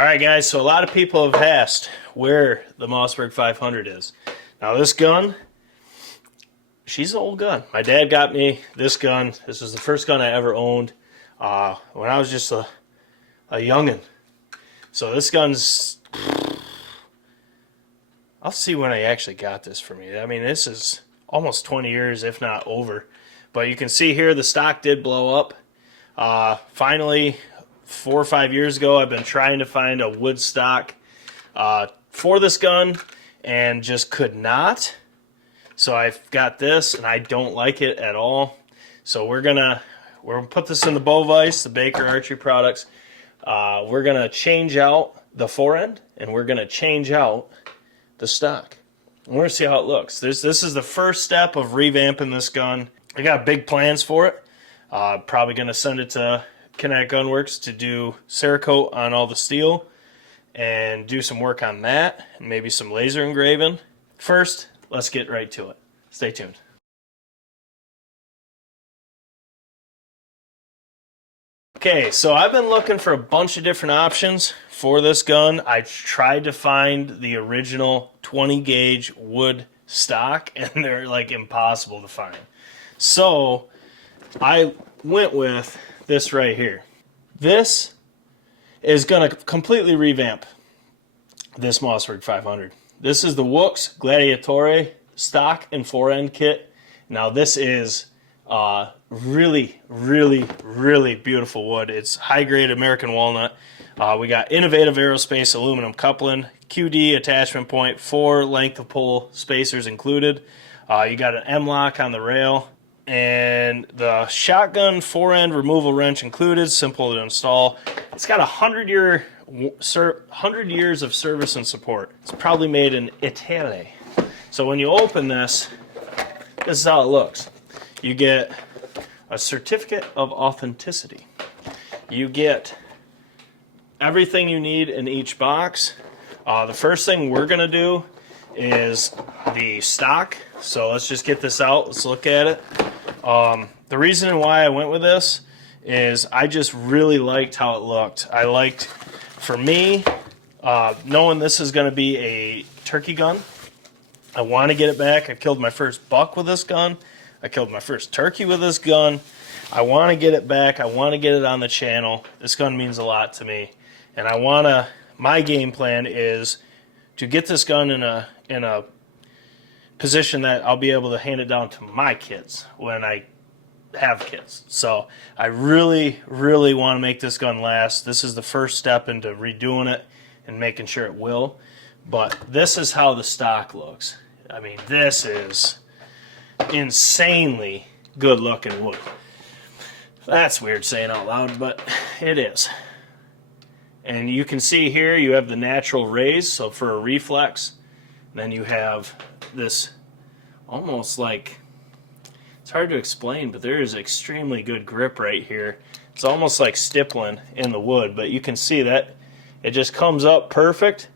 Alright guys, so a lot of people have asked where the Mossberg 500 is. Now this gun, she's an old gun. My dad got me this gun. This was the first gun I ever owned when I was just a youngin. So this gun's... I'll see when I actually got this for me. I mean, this is almost 20 years, if not over. But you can see here the stock did blow up. Finally, 4 or 5 years ago, I've been trying to find a wood stock for this gun and just could not. So I've got this and I don't like it at all. So we're gonna put this in the bow vise, the Baker Archery products. We're gonna change out the forend and we're gonna change out the stock. And we're gonna see how it looks. This is the first step of revamping this gun. I got big plans for it. Probably gonna send it to Kinetic Gunworks to do Cerakote on all the steel and do some work on that and maybe some laser engraving. First, let's get right to it. Stay tuned. Okay, so I've been looking for a bunch of different options for this gun. I tried to find the original 20 gauge wood stock and they're like impossible to find. So I went with this right here. This is going to completely revamp this Mossberg 500. This is the Woox Gladiatore stock and forend kit. Now this is really, really, really beautiful wood. It's high-grade American walnut. We got innovative aerospace aluminum coupling, QD attachment point, 4 length of pull spacers included. You got an M-lock on the rail. And the shotgun forend removal wrench included, simple to install. It's got 100 years of service and support. It's probably made in Italy. So when you open this, this is how it looks. You get a certificate of authenticity. You get everything you need in each box. The first thing we're gonna do is the stock. So let's just get this out. Let's look at it. The reason why I went with this is I just really liked how it looked. I liked, for me, knowing this is going to be a turkey gun, I want to get it back. I killed my first buck with this gun. I killed my first turkey with this gun. I want to get it back. I want to get it on the channel. This gun means a lot to me. And I want to, my game plan is to get this gun in a position that I'll be able to hand it down to my kids when I have kids. So I really, really want to make this gun last. This is the first step into redoing it and making sure it will. But this is how the stock looks. I mean, this is insanely good looking wood. That's weird saying out loud, but it is. And you can see here you have the natural raise, so for a reflex. Then you have this almost like, it's hard to explain, but there is extremely good grip right here. It's almost like stippling in the wood, but you can see that it just comes up perfect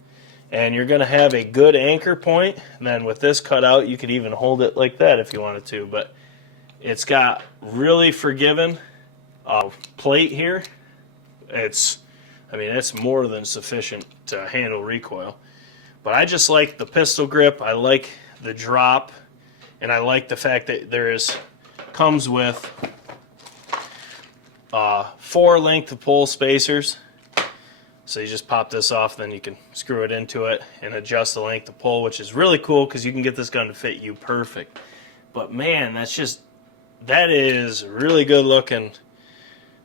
and you're going to have a good anchor point. And then with this cut out, you could even hold it like that if you wanted to, but it's got really forgiving plate here. I mean, it's more than sufficient to handle recoil. But I just like the pistol grip. I like the drop, and I like the fact that comes with 4 length of pull spacers. So you just pop this off, then you can screw it into it and adjust the length of pull, which is really cool because you can get this gun to fit you perfect. But man, that is really good looking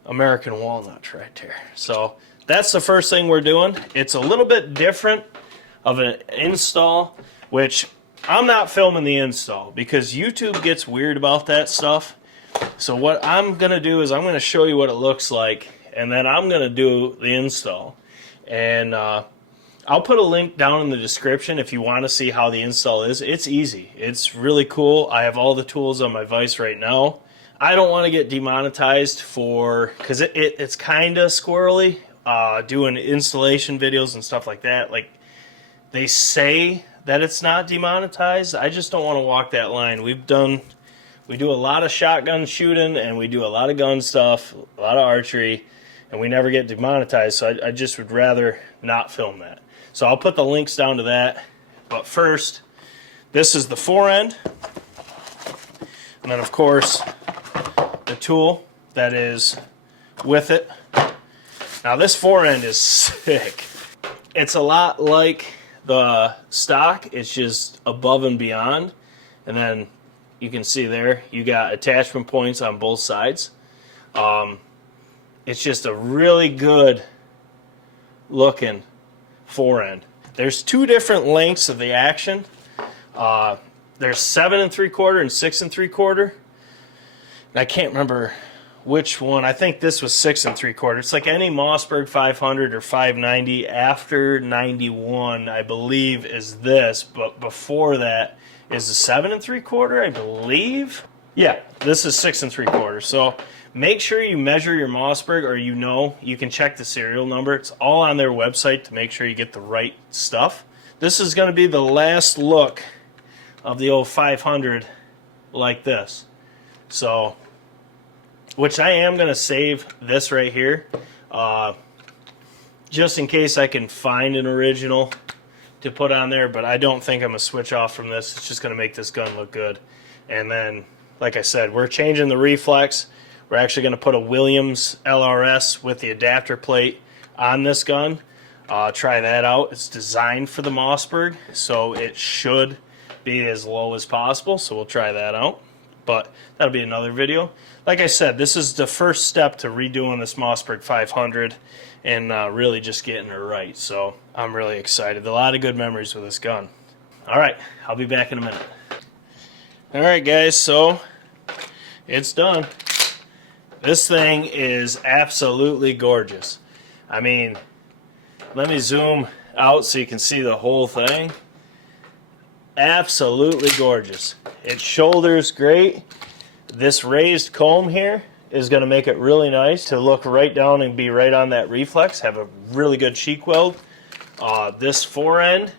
American walnut right there. So that's the first thing we're doing. It's a little bit different of an install, which I'm not filming the install because YouTube gets weird about that stuff. So what I'm going to do is I'm going to show you what it looks like, and then I'm going to do the install. And I'll put a link down in the description if you want to see how the install is. It's easy. It's really cool. I have all the tools on my vise right now. I don't want to get demonetized because it's kind of squirrely doing installation videos and stuff like that. Like, they say that it's not demonetized. I just don't want to walk that line. We do a lot of shotgun shooting and we do a lot of gun stuff, a lot of archery, and we never get demonetized, so I just would rather not film that. So I'll put the links down to that. But first, this is the forend, and then of course the tool that is with it. Now this forend is sick. It's a lot like the stock, it's just above and beyond. And then you can see there, you got attachment points on both sides. It's just a really good looking forend. There's two different lengths of the action. There's 7 3/4 and 6 3/4. And I can't remember which one. I think this was 6 3/4. It's like any Mossberg 500 or 590 after 91, I believe, is this. But before that is the 7 3/4, I believe. Yeah, this is 6 3/4. So make sure you measure your Mossberg, or you can check the serial number. It's all on their website to make sure you get the right stuff. This is going to be the last look of the old 500 like this. So, which I am going to save this right here, just in case I can find an original to put on there, but I don't think I'm going to switch off from this. It's just going to make this gun look good. And then, like I said, we're changing the reflex. We're actually going to put a Williams LRS with the adapter plate on this gun. Try that out. It's designed for the Mossberg, so it should be as low as possible, so we'll try that out. But that'll be another video. Like I said, this is the first step to redoing this Mossberg 500 and really just getting it right. So I'm really excited. A lot of good memories with this gun. Alright, I'll be back in a minute. Alright guys, so it's done. This thing is absolutely gorgeous. I mean, let me zoom out so you can see the whole thing. Absolutely gorgeous. Its shoulders great. This raised comb here is going to make it really nice to look right down and be right on that reflex. Have a really good cheek weld. This forend,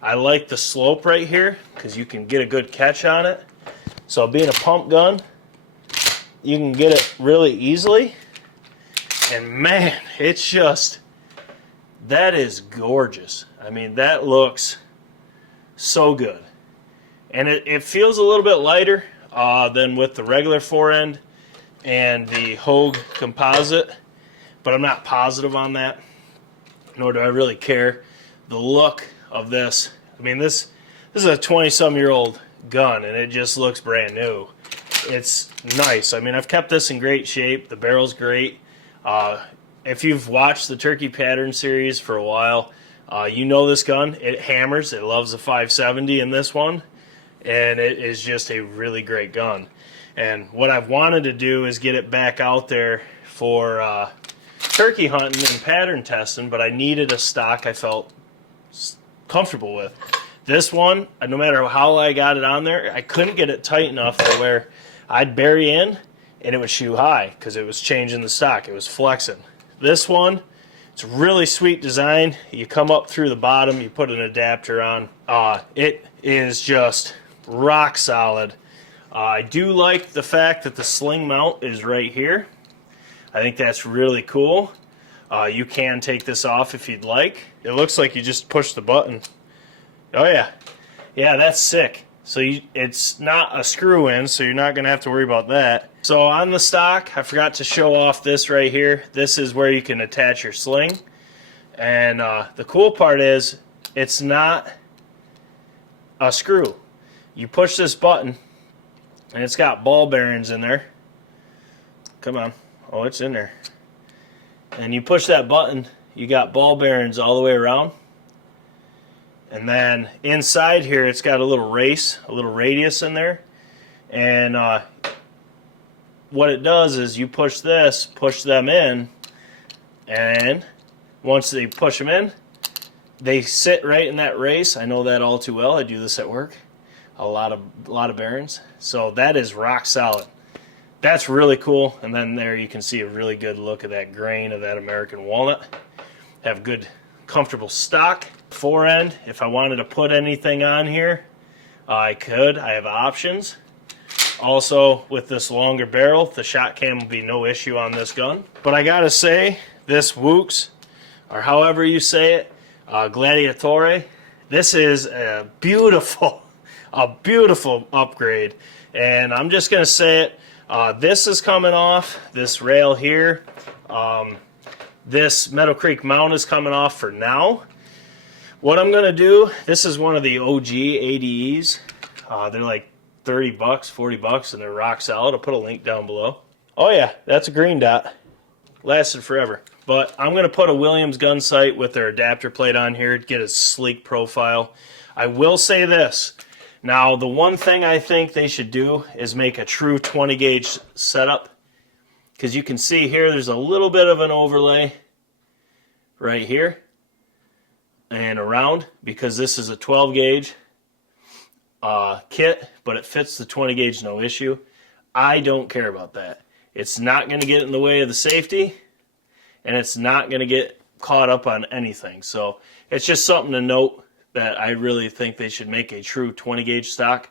I like the slope right here because you can get a good catch on it. So being a pump gun, you can get it really easily. And man, it's just, that is gorgeous. I mean, that looks so good. And it feels a little bit lighter than with the regular forend and the Hogue composite, but I'm not positive on that, nor do I really care. The look of this, I mean, this is a 20-some-year-old gun, and it just looks brand new. It's nice. I mean, I've kept this in great shape. The barrel's great. If you've watched the Turkey Pattern series for a while, you know this gun. It hammers. It loves the 570 in this one, and it is just a really great gun. And what I've wanted to do is get it back out there for turkey hunting and pattern testing, but I needed a stock I felt comfortable with. This one, no matter how I got it on there, I couldn't get it tight enough to where I'd bury in and it would shoot high because it was changing the stock. It was flexing. This one, it's a really sweet design. You come up through the bottom, you put an adapter on. It is just rock solid. I do like the fact that the sling mount is right here. I think that's really cool. You can take this off if you'd like. It looks like you just push the button. Oh yeah. Yeah, that's sick. So it's not a screw in, so you're not going to have to worry about that. So on the stock, I forgot to show off this right here. This is where you can attach your sling. And the cool part is it's not a screw. You push this button, and it's got ball bearings in there. Come on. Oh, it's in there. And you push that button, you got ball bearings all the way around. And then inside here, it's got a little radius in there. And what it does is you push this, push them in, and once they push them in, they sit right in that race. I know that all too well. I do this at work. A lot of bearings. So that is rock solid. That's really cool. And then there you can see a really good look at that grain of that American walnut. Have good, comfortable stock. Forend, if I wanted to put anything on here, I could. I have options. Also, with this longer barrel, the shot cam will be no issue on this gun. But I gotta say, this Woox, or however you say it, Gladiatore, this is a beautiful upgrade. And I'm just gonna say it, this is coming off, this rail here. This Meadow Creek mount is coming off for now. What I'm gonna do, this is one of the OG ADEs. They're like 30 bucks, 40 bucks, and they're rock solid. I'll put a link down below. Oh yeah, that's a green dot. Lasted forever. But I'm gonna put a Williams gun sight with their adapter plate on here to get a sleek profile. I will say this. Now, the one thing I think they should do is make a true 20 gauge setup. Because you can see here, there's a little bit of an overlay right here and around, because this is a 12 gauge kit, but it fits the 20 gauge no issue. I don't care about that. It's not going to get in the way of the safety, and it's not going to get caught up on anything. So it's just something to note that I really think they should make a true 20 gauge stock,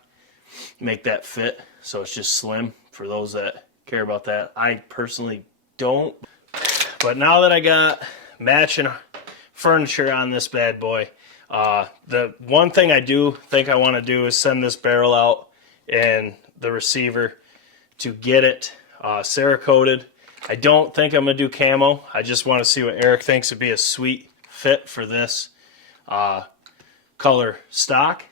make that fit so it's just slim for those that care about that. I personally don't. But now that I got matching furniture on this bad boy, the one thing I do think I want to do is send this barrel out and the receiver to get it Cerakoted. I don't think I'm going to do camo. I just want to see what Eric thinks would be a sweet fit for this color stock.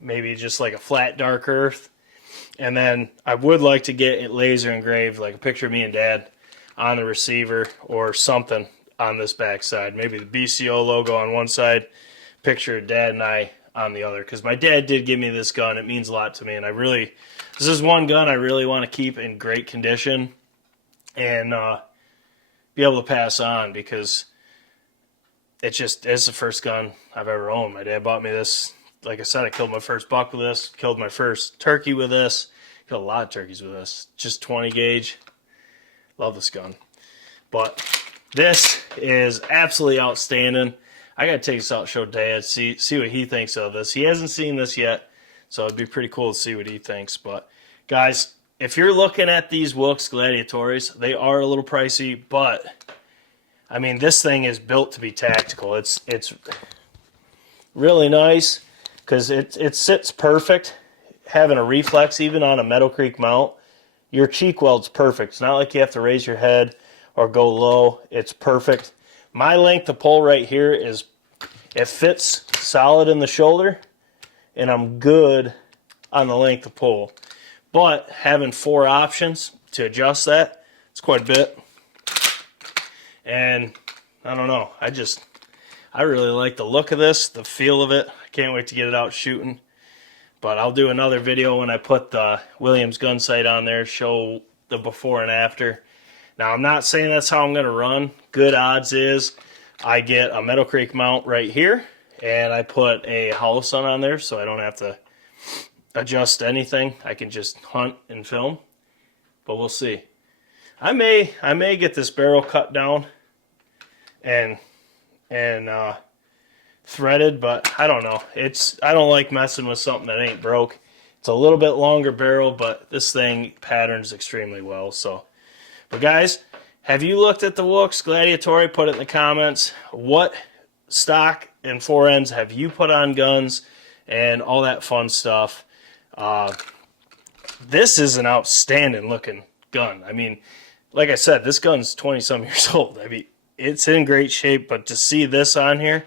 Maybe just like a flat dark earth. And then I would like to get it laser engraved, like a picture of me and Dad on the receiver or something on this back side. Maybe the BCO logo on one side, picture of Dad and I on the other. Because my dad did give me this gun. It means a lot to me. And this is one gun I really want to keep in great condition and be able to pass on, because it's the first gun I've ever owned. My dad bought me this. Like I said, I killed my first buck with this, killed my first turkey with this, killed a lot of turkeys with this. Just 20 gauge. Love this gun. But this is absolutely outstanding. I gotta take this out, show Dad, see what he thinks of this. He hasn't seen this yet, so it'd be pretty cool to see what he thinks. But guys, if you're looking at these Woox Gladiatores, they are a little pricey, but I mean, this thing is built to be tactical. It's really nice. Because it sits perfect, having a reflex even on a Meadow Creek mount. Your cheek weld's perfect. It's not like you have to raise your head or go low. It's perfect. My length of pull right here it fits solid in the shoulder, and I'm good on the length of pull. But having 4 options to adjust that, it's quite a bit. And I don't know, I really like the look of this, the feel of it. I can't wait to get it out shooting. But I'll do another video when I put the Williams gun sight on there, show the before and after. Now, I'm not saying that's how I'm going to run. Good odds is I get a Meadow Creek mount right here, and I put a hollow sun on there so I don't have to adjust anything. I can just hunt and film. But we'll see. I may get this barrel cut down and threaded, but I don't know. I don't like messing with something that ain't broke. It's a little bit longer barrel, but this thing patterns extremely well. So, but guys, have you looked at the Woox Gladiatore? Put it in the comments. What stock and foreends have you put on guns and all that fun stuff? This is an outstanding looking gun. I mean, like I said, this gun's 20-some years old. I mean, it's in great shape, but to see this on here,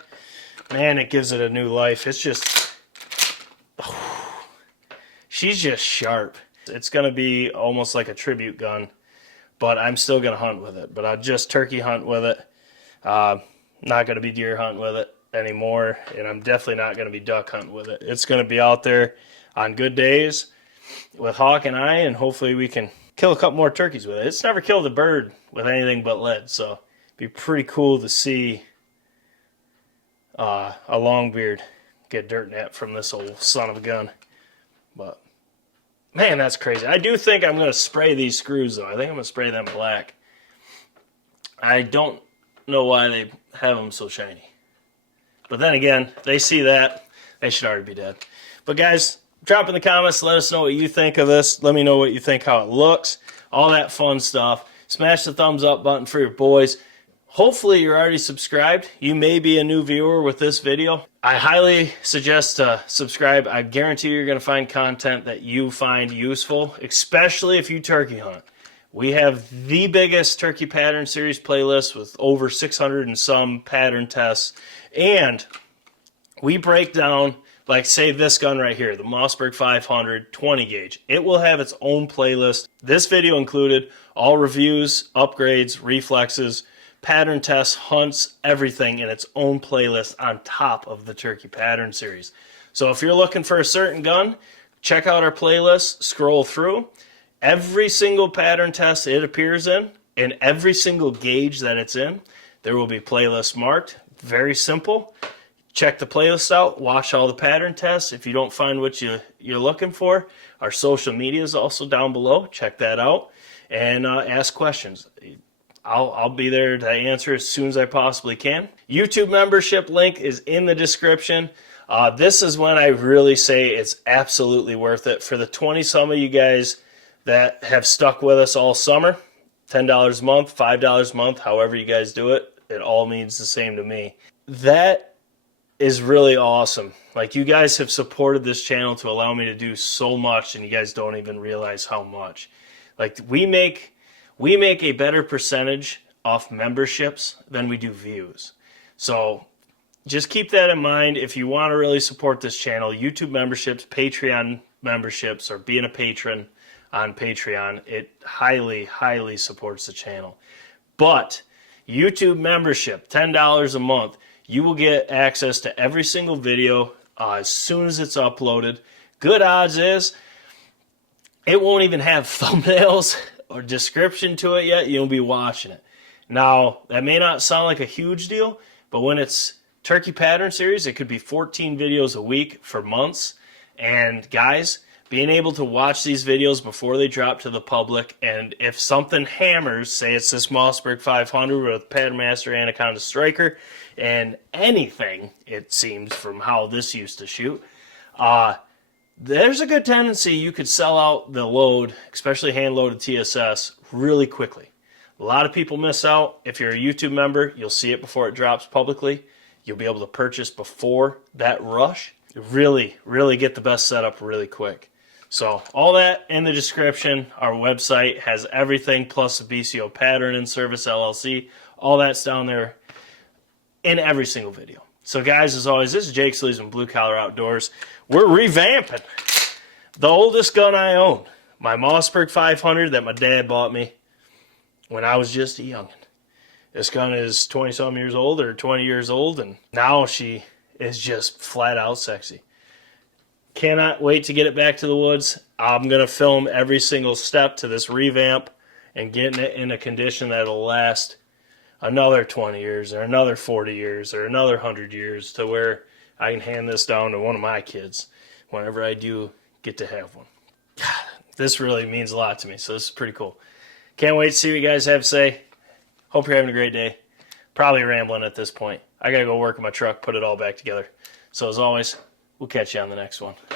man, it gives it a new life. It's just, she's just sharp. It's going to be almost like a tribute gun, but I'm still going to hunt with it. But I'll just turkey hunt with it. Not going to be deer hunting with it anymore, and I'm definitely not going to be duck hunting with it. It's going to be out there on good days with Hawk and I, and hopefully we can kill a couple more turkeys with it. It's never killed a bird with anything but lead, so it'd be pretty cool to see a longbeard get dirt net from this old son of a gun. But man, that's crazy. I do think I'm going to spray these screws, though. I think I'm going to spray them black. I don't know why they have them so shiny. But then again, they see that, they should already be dead. But guys, Drop in the comments, let us know what you think of this. Let me know what you think, how it looks, all that fun stuff. Smash the thumbs up button for your boys. Hopefully you're already subscribed. You may be a new viewer with this video. I highly suggest to subscribe. I guarantee you're going to find content that you find useful, especially if you turkey hunt. We have the biggest turkey pattern series playlist with over 600 and some pattern tests. And we break down, like say this gun right here, the Mossberg 500 20 gauge. It will have its own playlist. This video included all reviews, upgrades, reflexes, pattern tests, hunts, everything in its own playlist on top of the turkey pattern series. So if you're looking for a certain gun, check out our playlist, scroll through. Every single pattern test it appears in, and every single gauge that it's in, there will be playlists marked. Very simple. Check the playlist out, watch all the pattern tests. If you don't find what you're looking for, our social media is also down below. Check that out and ask questions. I'll be there to answer as soon as I possibly can. YouTube membership link is in the description. This is when I really say it's absolutely worth it. For the 20-some of you guys that have stuck with us all summer, $10 a month, $5 a month, however you guys do it, it all means the same to me. That is really awesome. Like, you guys have supported this channel to allow me to do so much, and you guys don't even realize how much. Like, we make a better percentage off memberships than we do views. So just keep that in mind. If you want to really support this channel, YouTube memberships, Patreon memberships, or being a patron on Patreon, it highly, highly supports the channel. But YouTube membership, $10 a month, you will get access to every single video as soon as it's uploaded. Good odds is it won't even have thumbnails or description to it yet. You'll be watching it. Now, that may not sound like a huge deal, but when it's turkey pattern series, it could be 14 videos a week for months. And guys, being able to watch these videos before they drop to the public, and if something hammers, say it's this Mossberg 500 with Pattern Master Anaconda Striker, and anything, it seems, from how this used to shoot, there's a good tendency you could sell out the load, especially hand-loaded TSS, really quickly. A lot of people miss out. If you're a YouTube member, you'll see it before it drops publicly. You'll be able to purchase before that rush. Really, really get the best setup really quick. So all that in the description. Our website has everything, plus the BCO Pattern and Service LLC. All that's down there in every single video. So guys, as always, this is Jake Sleeves from Blue Collar Outdoors. We're revamping the oldest gun I own, my Mossberg 500 that my dad bought me when I was just a youngin. This gun is 20-some years old, or 20 years old, and now she is just flat out sexy. Cannot wait to get it back to the woods. I'm going to film every single step to this revamp and getting it in a condition that'll last another 20 years or another 40 years or another 100 years, to where I can hand this down to one of my kids whenever I do get to have one. God, this really means a lot to me, so this is pretty cool. Can't wait to see what you guys have to say. Hope you're having a great day. Probably rambling at this point. I got to go work in my truck, put it all back together. So as always, we'll catch you on the next one.